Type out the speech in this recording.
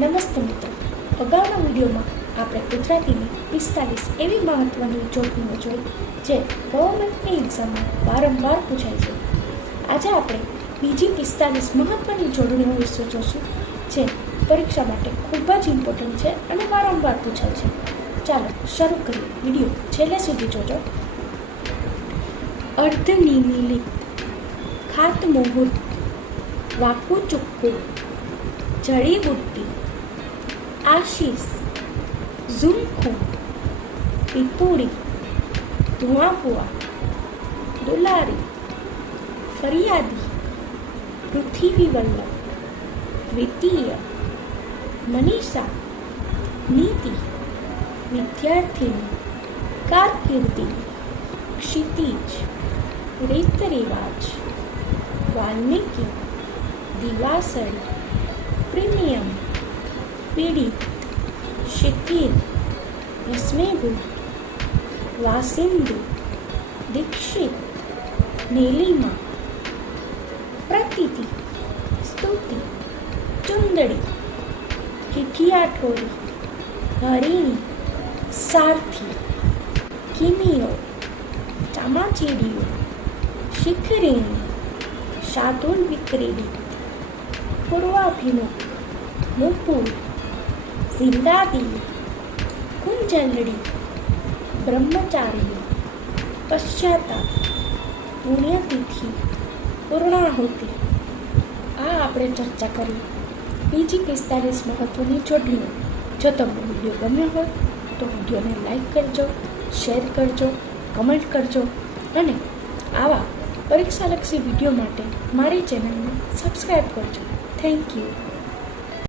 નમસ્તે મિત્રો, અગાઉના વિડીયોમાં આપણે ગુજરાતીની 45 એવી મહત્ત્વની જોડણીઓ જોઈ જે ગવર્મેન્ટની એક્ઝામમાં વારંવાર પૂછાય છે. આજે આપણે બીજી 45 મહત્ત્વની જોડણીઓ વિશે જોશું જે પરીક્ષા માટે ખૂબ જ ઇમ્પોર્ટન્ટ છે અને વારંવાર પૂછાય છે. ચાલો શરૂ કરીએ. વિડીયો છેલ્લે સુધી જોજો. અર્ધનિમિલિત, ખાતમુહૂર્ત, વાકુ ચુક્કુ, જડીબુટ્ટી, આશીષ, ઝુમખું, પીપુડી, ધુઆપુઆ, દુલારી, ફરિયાદી, પૃથ્વી વલ્લભ, દ્વિતીય, મનીષા, નીતિ, વિદ્યાર્થીની, કારકિર્દી, ક્ષિતિજ, રીત રિવાજ, વાલ્મીકી, દિવાસળી, પ્રીમિયમ, પીડિત, શિથિલ, ભસ્મીભૂત, વાસિંદુ, દીક્ષિત, નીલિમા, પ્રતીતિ, સ્તુતિ, ચુંદડી, હિઠિયાઠોરી, હરિણી, સારથી, કિમિયો, ચામાચીડિયો, શિખરીણી, શાર્દુલ વિક્રીડિત, પૂર્વાભિમુખ, નુપુર, જિંદાદિલી, કુંજલડી, બ્રહ્મચારિણી, પશ્ચાતાપ, પુણ્યતિથિ, પૂર્ણાહુતિ. આ આપણે ચર્ચા કરી બીજી 45 મહત્ત્વની જોડણીઓ. જો તમને વિડીયો ગમ્યો હોય તો વિડીયોને લાઈક કરજો, શેર કરજો, કમેન્ટ કરજો અને આવા પરીક્ષાલક્ષી વિડીયો માટે મારી ચેનલને સબસ્ક્રાઈબ કરજો. Thank you.